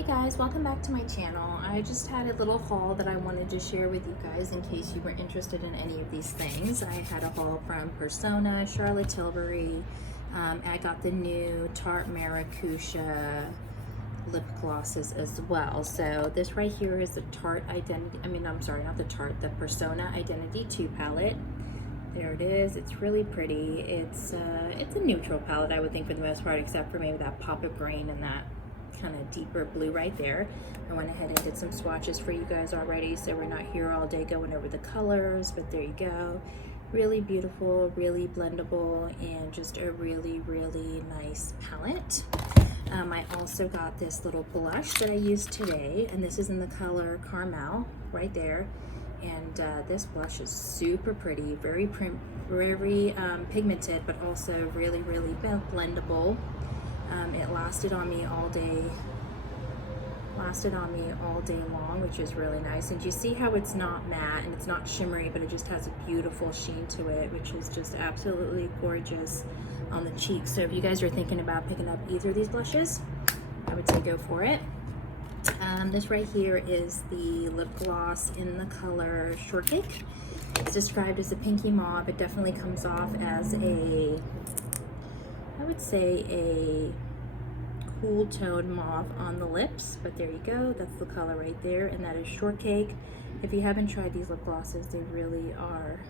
Hey guys, welcome back to my channel. I just had a little haul that I wanted to share with you guys in case you were interested in any of these things. I had a haul from Persona, Charlotte Tilbury. I got the new Tarte Maracuja lip glosses as well. So this right here is the Tarte Identity, not the Tarte, the Persona Identity 2 palette. There it is. It's really pretty. It's a neutral palette, I would think, for the most part, except for maybe that pop of green and that kind of deeper blue right there. I went ahead and did some swatches for you guys already, so we're not here all day going over the colors, but there you go. Really beautiful, really blendable, and just a really nice palette. I also got this little blush that I used today, and this is in the color Caramel right there. And this blush is super pretty, very pigmented, but also really blendable. It lasted on me all day long, which is really nice. And you see how it's not matte and it's not shimmery, but it just has a beautiful sheen to it, which is just absolutely gorgeous on the cheeks. So if you guys are thinking about picking up either of these blushes, I would say go for it. This right here is the lip gloss in the color Shortcake. It's described as a pinky mauve. It definitely comes off as I would say a cool tone mauve on the lips, but there you go. That's the color right there, and that is Shortcake. If you haven't tried these lip glosses, they really are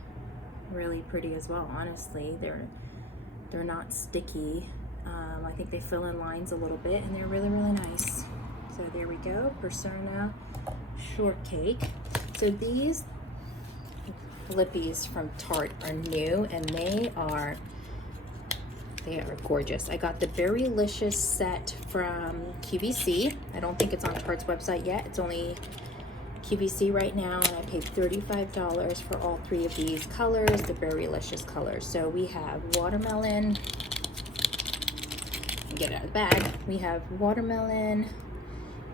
really pretty as well. Honestly, they're not sticky. I think they fill in lines a little bit, and they're really nice. So there we go, Persona Shortcake. So these lippies from Tarte are new, and they are gorgeous. I got the Berrylicious set from QVC. I don't think it's on Tarte's website yet. It's only QVC right now, and I paid $35 for all three of these colors, the Berrylicious colors. So we have watermelon. Get it out of the bag. We have watermelon,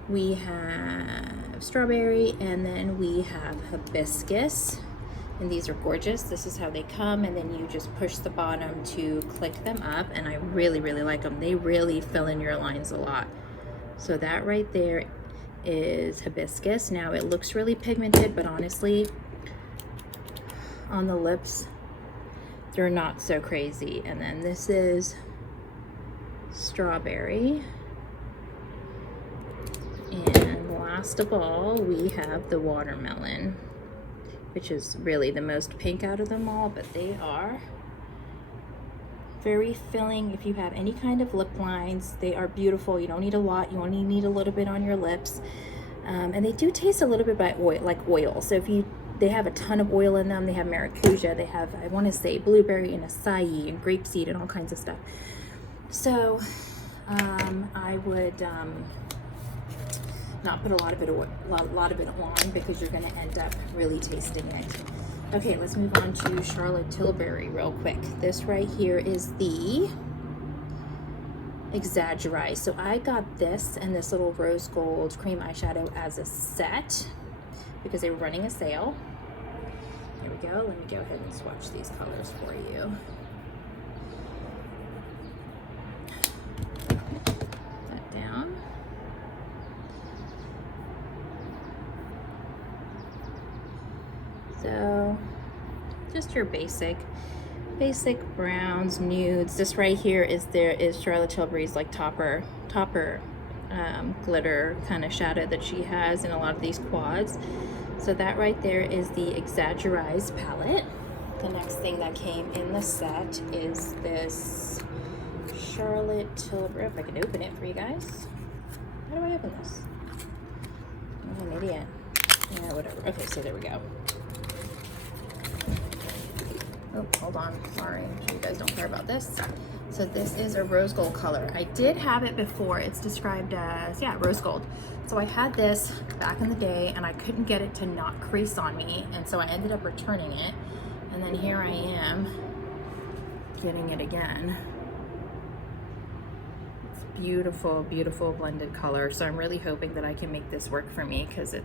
we have strawberry, and then we have hibiscus. And these are gorgeous. This is how they come, and then you just push the bottom to click them up, and I really like them. They really fill in your lines a lot. So that right there is hibiscus. Now it looks really pigmented, but honestly on the lips they're not so crazy. And then this is strawberry, and last of all we have the watermelon, which is really the most pink out of them all, but they are very filling. If you have any kind of lip lines, they are beautiful. You don't need a lot, you only need a little bit on your lips. And they do taste a little bit like oil. So if they have a ton of oil in them. They have maracuja, they have, I want to say, blueberry and acai and grapeseed and all kinds of stuff. So I would not put a lot of it on, because you're going to end up really tasting it. Okay, let's move on to Charlotte Tilbury real quick. This right here is the Exaggerate. So I got this and this little rose gold cream eyeshadow as a set because they were running a sale. There we go. Let me go ahead and swatch these colors for you. That down. So just your basic browns, nudes. This right here is Charlotte Tilbury's like topper glitter kind of shadow that she has in a lot of these quads. So that right there is the Exaggerate palette. The next thing that came in the set is this Charlotte Tilbury. If I can open it for you guys. How do I open this? I'm an idiot. Yeah, whatever. Okay, so there we go. Oh, hold on, sorry, I'm sure you guys don't care about this. So this is a rose gold color. I did have it before. It's described as, yeah, rose gold. So I had this back in the day and I couldn't get it to not crease on me, and so I ended up returning it, and then here I am getting it again. It's beautiful blended color. So I'm really hoping that I can make this work for me, because oh,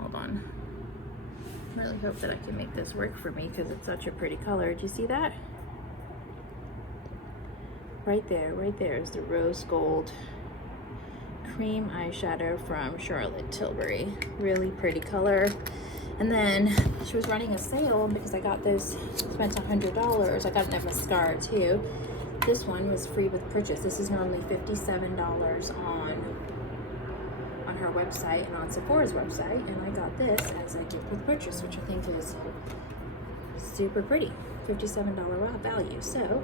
hold on. I really hope that I can make this work for me, because it's such a pretty color. Do you see that? right there is the rose gold cream eyeshadow from Charlotte Tilbury. Really pretty color. And then she was running a sale because I got those, spent $100. I got a mascara too. This one was free with purchase. This is normally $57 on her website and on Sephora's website, and I got this as a gift with purchase, which I think is super pretty. $57 value. So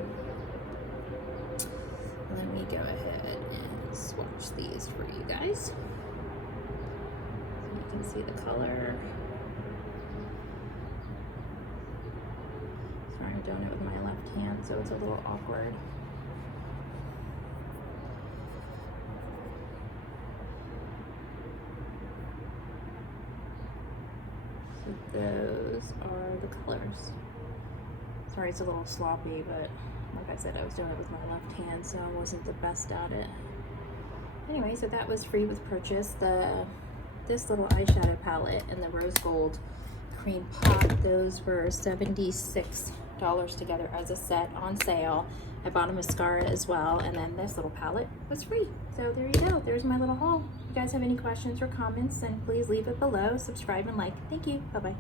let me go ahead and swatch these for you guys so you can see the color. Sorry, I'm doing it with my left hand, so it's a little awkward. So those are the colors. Sorry, it's a little sloppy, but like I said, I was doing it with my left hand, so I wasn't the best at it. Anyway, so that was free with purchase. This little eyeshadow palette and the rose gold cream pot, those were $76 together as a set on sale. I bought a mascara as well, and then this little palette was free. So there you go. There's my little haul. If you guys have any questions or comments, then please leave it below. Subscribe and like. Thank you. Bye-bye.